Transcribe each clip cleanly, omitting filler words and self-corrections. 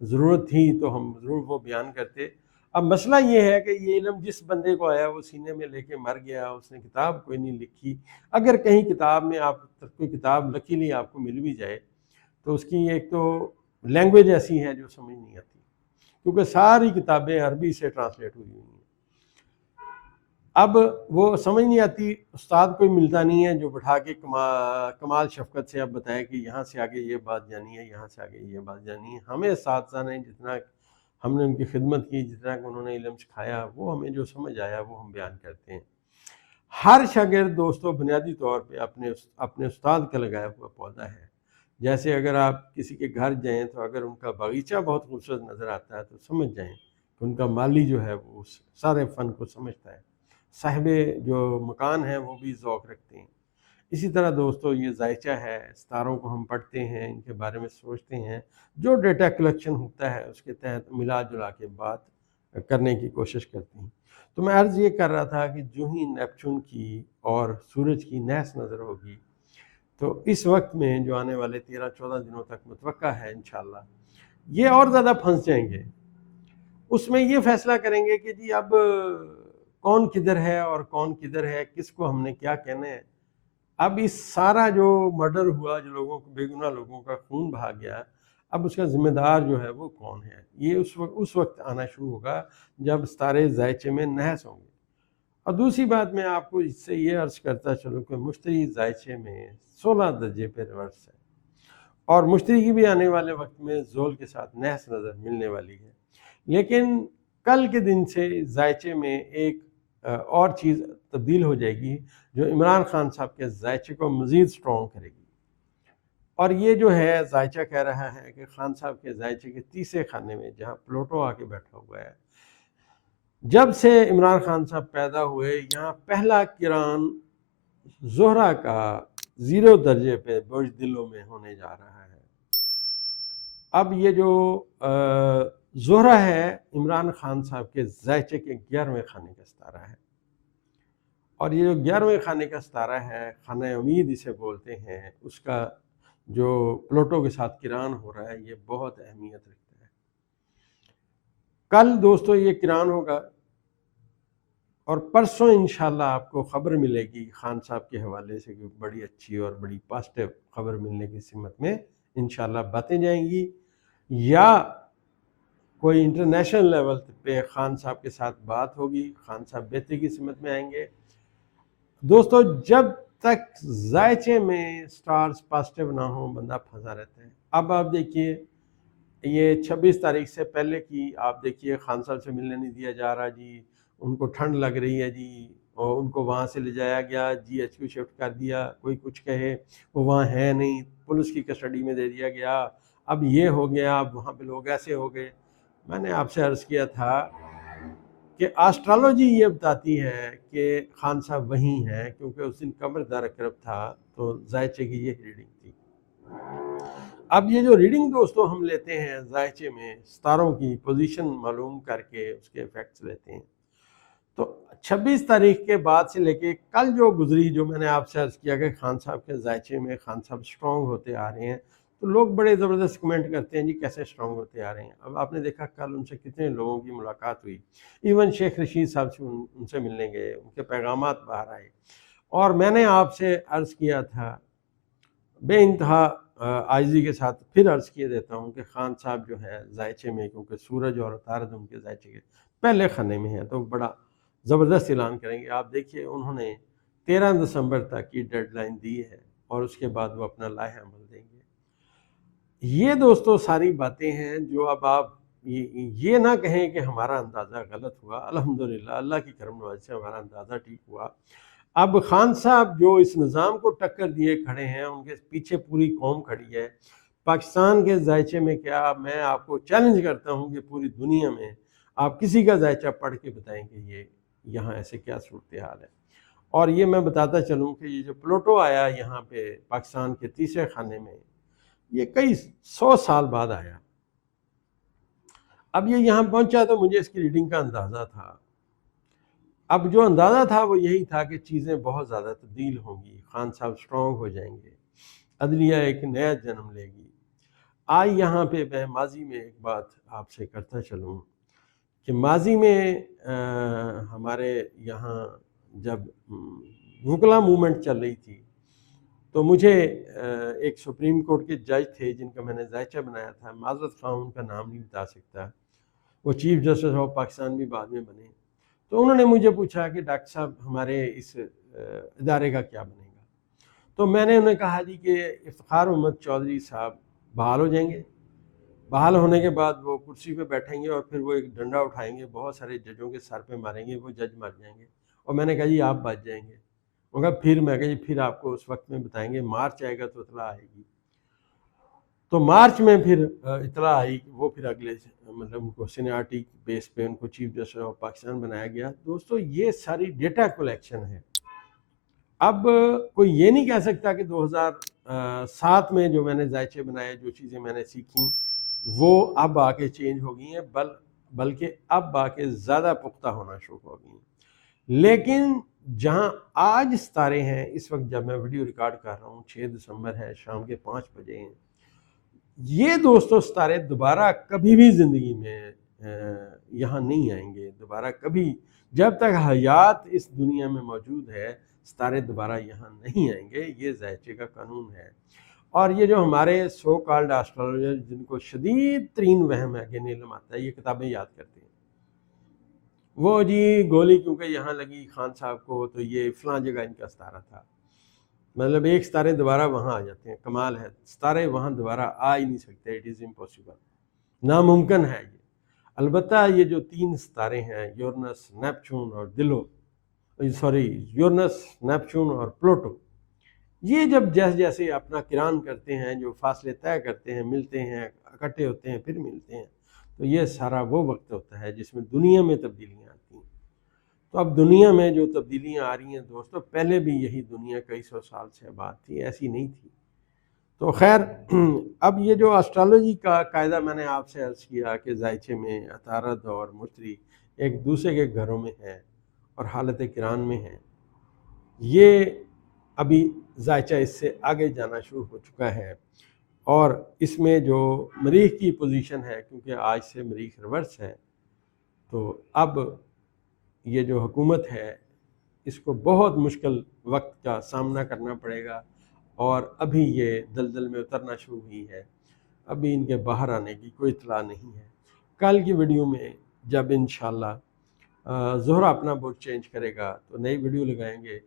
ضرورت تھی تو ہم ضرور وہ بیان کرتے۔ اب مسئلہ یہ ہے کہ یہ علم جس بندے کو آیا وہ سینے میں لے کے مر گیا، اس نے کتاب کوئی نہیں لکھی۔ اگر کہیں کتاب میں آپ کوئی کتاب لکیلی آپ کو مل بھی جائے تو اس کی ایک تو لینگویج ایسی ہے جو سمجھ نہیں آتی، کیونکہ ساری کتابیں عربی سے ٹرانسلیٹ ہوئی ہوئی ہیں۔ اب وہ سمجھ نہیں آتی، استاد کوئی ملتا نہیں ہے جو بٹھا کے کمال شفقت سے اب بتائے کہ یہاں سے آگے یہ بات جانی ہے، یہاں سے آگے یہ بات جانی ہے۔ ہمیں اساتذہ نے جتنا ہم نے ان کی خدمت کی، جتنا کہ انہوں نے علم سکھایا، وہ ہمیں جو سمجھ آیا وہ ہم بیان کرتے ہیں۔ ہر شاگرد دوستوں بنیادی طور پہ اپنے استاد کا لگایا ہوا پودا ہے۔ جیسے اگر آپ کسی کے گھر جائیں تو اگر ان کا باغیچہ بہت خوبصورت نظر آتا ہے تو سمجھ جائیں کہ ان کا مالی جو ہے وہ اس سارے فن کو سمجھتا ہے، صاحب جو مکان ہیں وہ بھی ذوق رکھتے ہیں۔ اسی طرح دوستو یہ ذائچہ ہے، ستاروں کو ہم پڑھتے ہیں، ان کے بارے میں سوچتے ہیں، جو ڈیٹا کلیکشن ہوتا ہے اس کے تحت ملا جلا کے بات کرنے کی کوشش کرتے ہیں۔ تو میں عرض یہ کر رہا تھا کہ جو ہی نیپچون کی اور سورج کی نحس نظر ہوگی تو اس وقت میں جو آنے والے 13-14 دنوں تک متوقع ہے انشاءاللہ یہ اور زیادہ پھنس جائیں گے۔ اس میں یہ فیصلہ کریں گے کہ جی اب کون کدھر ہے اور کون کدھر ہے، کس کو ہم نے کیا کہنا ہے۔ اب اس سارا جو مرڈر ہوا، جو لوگوں کو، بے گناہ لوگوں کا خون بہا گیا، اب اس کا ذمہ دار جو ہے وہ کون ہے، یہ اس وقت آنا شروع ہوگا جب ستارے ذائچے میں نحس ہوں گے۔ اور دوسری بات میں آپ کو اس سے یہ عرض کرتا چلوں کہ مشتری ذائچے میں 16 درجے پہ ریورس ہے، اور مشتری کی بھی آنے والے وقت میں زول کے ساتھ نحس نظر ملنے والی ہے۔ لیکن کل کے دن سے ذائچے میں ایک اور چیز تبدیل ہو جائے گی جو عمران خان صاحب کے ذائچے کو مزید سٹرونگ کرے گی، اور یہ جو ہے ذائچہ کہہ رہا ہے کہ خان صاحب کے ذائچے کے تیسرے خانے میں جہاں پلوٹو آ کے بیٹھا ہوا ہے، جب سے عمران خان صاحب پیدا ہوئے یہاں پہلا کران زہرہ کا 0 درجے پہ برج دلوں میں ہونے جا رہا ہے۔ اب یہ جو زہرہ ہے عمران خان صاحب کے ذائچے کے 11ویں خانے کا ستارہ ہے، اور یہ جو 11ویں خانے کا ستارہ ہے، خانہ امید اسے بولتے ہیں، اس کا جو پلوٹو کے ساتھ کران ہو رہا ہے یہ بہت اہمیت رکھتا ہے۔ کل دوستو یہ کران ہوگا، اور پرسوں انشاءاللہ آپ کو خبر ملے گی خان صاحب کے حوالے سے کہ بڑی اچھی اور بڑی پازیٹیو خبر ملنے کی سمت میں انشاءاللہ باتیں جائیں گی، یا کوئی انٹرنیشنل لیول پہ خان صاحب کے ساتھ بات ہوگی، خان صاحب بہتری کی سمت میں آئیں گے۔ دوستو جب تک ذائچے میں سٹارز پازیٹیو نہ ہوں بندہ پھنسا رہتا ہے۔ اب آپ دیکھیے یہ 26 تاریخ سے پہلے کی آپ دیکھیے خان صاحب سے ملنے نہیں دیا جا رہا جی، ان کو ٹھنڈ لگ رہی ہے جی، اور ان کو وہاں سے لے جایا گیا، جی ایچ کیو شفٹ کر دیا، کوئی کچھ کہے وہ وہاں ہے نہیں، پولیس کی کسٹڈی میں دے دیا گیا، اب یہ ہو گیا، اب وہاں پہ لوگ ایسے ہو گئے۔ میں نے آپ سے عرض کیا تھا کہ آسٹرالوجی یہ بتاتی ہے کہ خان صاحب وہیں ہیں، کیونکہ اس دن قمر دار اقرب تھا تو ذائچے کی یہ ریڈنگ تھی۔ اب یہ جو ریڈنگ دوستوں ہم لیتے ہیں ذائچے میں ستاروں کی پوزیشن معلوم کر کے اس کے ایفیکٹس لیتے ہیں، تو 26 تاریخ کے بعد سے لے کے کل جو گزری، جو میں نے آپ سے عرض کیا کہ خان صاحب کے ذائچے میں خان صاحب سٹرونگ ہوتے آ رہے ہیں، تو لوگ بڑے زبردست کمنٹ کرتے ہیں جی کیسے سٹرونگ ہوتے آ رہے ہیں۔ اب آپ نے دیکھا کل ان سے کتنے لوگوں کی ملاقات ہوئی، ایون شیخ رشید صاحب سے ان سے ملنے گئے، ان کے پیغامات باہر آئے، اور میں نے آپ سے عرض کیا تھا بے انتہا عاجزی کے ساتھ پھر عرض کیے دیتا ہوں کہ خان صاحب جو ہے ذائچے میں، کیونکہ سورج اور عطارد ان کے ذائچے کے پہلے خانے میں ہیں، تو بڑا زبردست اعلان کریں گے۔ آپ دیکھیے انہوں نے 13 دسمبر تک کی ڈیڈ لائن دی ہے، اور اس کے بعد وہ اپنا لائحہ عمل دیں گے۔ یہ دوستو ساری باتیں ہیں جو اب آپ یہ نہ کہیں کہ ہمارا اندازہ غلط ہوا، الحمدللہ اللہ کی کرم نوازی سے ہمارا اندازہ ٹھیک ہوا۔ اب خان صاحب جو اس نظام کو ٹکر دیے کھڑے ہیں، ان کے پیچھے پوری قوم کھڑی ہے۔ پاکستان کے ذائچے میں کیا، میں آپ کو چیلنج کرتا ہوں کہ پوری دنیا میں آپ کسی کا ذائچہ پڑھ کے بتائیں کہ یہ یہاں ایسے کیا صورتحال ہے۔ اور یہ میں بتاتا چلوں کہ یہ جو پلوٹو آیا یہاں پہ پاکستان کے تیسرے خانے میں، یہ کئی 100 سال بعد آیا۔ اب یہ یہاں پہنچا تو مجھے اس کی ریڈنگ کا اندازہ تھا۔ اب جو اندازہ تھا وہ یہی تھا کہ چیزیں بہت زیادہ تبدیل ہوں گی، خان صاحب سٹرونگ ہو جائیں گے، عدلیہ ایک نیا جنم لے گی۔ آج یہاں پہ میں ماضی میں ایک بات آپ سے کرتا چلوں کہ ماضی میں ہمارے یہاں جب وکلا موومنٹ چل رہی تھی تو مجھے ایک سپریم کورٹ کے جج تھے جن کا میں نے ذائچہ بنایا تھا، معذرت خواہ ان کا نام نہیں بتا سکتا، وہ چیف جسٹس آف پاکستان بھی بعد میں بنے، تو انہوں نے مجھے پوچھا کہ ڈاکٹر صاحب ہمارے اس ادارے کا کیا بنے گا؟ تو میں نے انہیں کہا جی کہ افتخار احمد چودھری صاحب بحال ہو جائیں گے، بحال ہونے کے بعد وہ کرسی پہ بیٹھیں گے اور پھر وہ ایک ڈنڈا اٹھائیں گے، بہت سارے ججوں کے سر پہ ماریں گے، وہ جج مر جائیں گے۔ اور میں نے کہا جی آپ بچ جائیں گے۔ میں کہا جی پھر آپ کو اس وقت میں بتائیں گے، مارچ آئے گا تو اطلاع آئے گی۔ تو مارچ میں پھر اطلاع آئی، وہ پھر اگلے مطلب ان کو سینیارٹی بیس پہ ان کو چیف جسٹس آف پاکستان بنایا گیا۔ دوستو یہ ساری ڈیٹا کلیکشن ہے۔ اب کوئی یہ نہیں کہہ سکتا کہ 2007 میں جو میں نے ذائچے بنائے، جو چیزیں میں نے سیکھیں وہ اب آ کے چینج ہو گئی ہیں، بلکہ اب آ کے زیادہ پختہ ہونا شروع ہو گئی ہیں۔ لیکن جہاں آج ستارے ہیں، اس وقت جب میں ویڈیو ریکارڈ کر رہا ہوں 6 دسمبر ہے، شام کے 5 بجے ہیں، یہ دوستو ستارے دوبارہ کبھی بھی زندگی میں یہاں نہیں آئیں گے، دوبارہ کبھی، جب تک حیات اس دنیا میں موجود ہے ستارے دوبارہ یہاں نہیں آئیں گے۔ یہ ذائچے کا قانون ہے۔ اور یہ جو ہمارے سو کالڈ ایسٹرولوجر جن کو شدید ترین وہم ہے کہ نیلم آتا ہے، یہ کتابیں یاد کرتے ہیں، وہ جی گولی کیونکہ یہاں لگی خان صاحب کو تو یہ فلاں جگہ ان کا ستارہ تھا، مطلب ایک ستارے دوبارہ وہاں آ جاتے ہیں۔ کمال ہے، ستارے وہاں دوبارہ آ ہی نہیں سکتے، اٹ از امپاسبل، ناممکن ہے یہ۔ البتہ یہ جو 3 ستارے ہیں، یورنس، نیپچون اور یورنس، نیپچون اور پلوٹو، یہ جب جیسے جیسے اپنا کران کرتے ہیں، جو فاصلے طے کرتے ہیں، ملتے ہیں، اکٹھے ہوتے ہیں، پھر ملتے ہیں، تو یہ سارا وہ وقت ہوتا ہے جس میں دنیا میں تبدیلیاں آتی ہیں۔ تو اب دنیا میں جو تبدیلیاں آ رہی ہیں دوستو، پہلے بھی یہی دنیا کئی سو سال سے آباد تھی، ایسی نہیں تھی۔ تو خیر، اب یہ جو اسٹرالوجی کا قاعدہ میں نے آپ سے عرض کیا کہ ذائچے میں عطارد اور مشتری ایک دوسرے کے گھروں میں ہیں اور حالت کران میں ہیں، یہ ابھی ذائچہ اس سے آگے جانا شروع ہو چکا ہے۔ اور اس میں جو مریخ کی پوزیشن ہے، کیونکہ آج سے مریخ ریورس ہے، تو اب یہ جو حکومت ہے اس کو بہت مشکل وقت کا سامنا کرنا پڑے گا، اور ابھی یہ دلدل میں اترنا شروع ہوئی ہے، ابھی ان کے باہر آنے کی کوئی اطلاع نہیں ہے۔ کل کی ویڈیو میں جب انشاءاللہ زہرہ اپنا بوٹ چینج کرے گا تو نئی ویڈیو لگائیں گے۔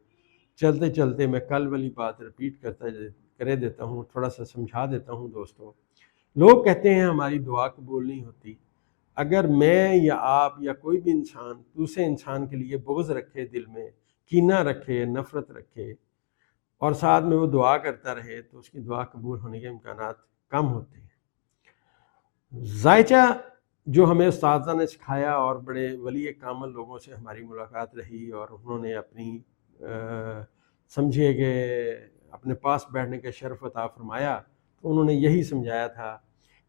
چلتے چلتے میں کل والی بات رپیٹ کرے دیتا ہوں، تھوڑا سا سمجھا دیتا ہوں دوستو۔ لوگ کہتے ہیں ہماری دعا قبول نہیں ہوتی۔ اگر میں یا آپ یا کوئی بھی انسان دوسرے انسان کے لیے بغض رکھے، دل میں کینہ رکھے، نفرت رکھے، اور ساتھ میں وہ دعا کرتا رہے، تو اس کی دعا قبول ہونے کے امکانات کم ہوتے ہیں۔ ذائچہ جو ہمیں استاذہ نے سکھایا، اور بڑے ولی کامل لوگوں سے ہماری ملاقات رہی، اور انہوں نے اپنی سمجھے کہ اپنے پاس بیٹھنے کا شرف عطا فرمایا، تو انہوں نے یہی سمجھایا تھا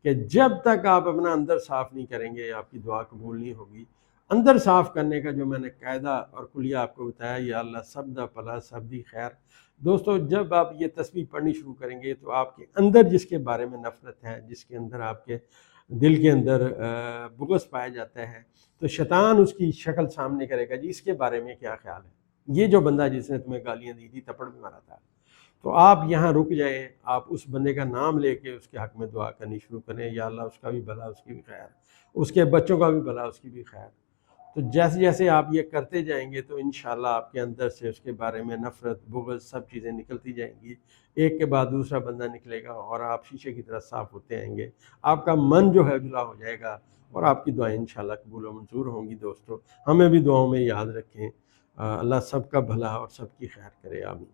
کہ جب تک آپ اپنا اندر صاف نہیں کریں گے آپ کی دعا قبول نہیں ہوگی۔ اندر صاف کرنے کا جو میں نے قاعدہ اور کلیہ آپ کو بتایا، یا اللہ سب دا بھلا سب دی خیر، دوستو جب آپ یہ تسبیح پڑھنی شروع کریں گے تو آپ کے اندر جس کے بارے میں نفرت ہے، جس کے اندر آپ کے دل کے اندر بغض پایا جاتا ہے، تو شیطان اس کی شکل سامنے کرے گا، جی اس کے بارے میں کیا خیال ہے، یہ جو بندہ جس نے تمہیں گالیاں دی تھی، تھپڑ بھی مارا تھا، تو آپ یہاں رک جائیں، آپ اس بندے کا نام لے کے اس کے حق میں دعا کرنی شروع کریں، یا اللہ اس کا بھی بھلا اس کی بھی خیر، اس کے بچوں کا بھی بھلا اس کی بھی خیر۔ تو جیسے جیسے آپ یہ کرتے جائیں گے تو انشاءاللہ آپ کے اندر سے اس کے بارے میں نفرت، بغض، سب چیزیں نکلتی جائیں گی، ایک کے بعد دوسرا بندہ نکلے گا، اور آپ شیشے کی طرح صاف ہوتے آئیں گے، آپ کا من جو ہے اجلا ہو جائے گا، اور آپ کی دعائیں انشاءاللہ قبول و منظور ہوں گی۔ دوستو ہمیں بھی دعاؤں میں یاد رکھیں، اللہ سب کا بھلا اور سب کی خیر کرے، آمین۔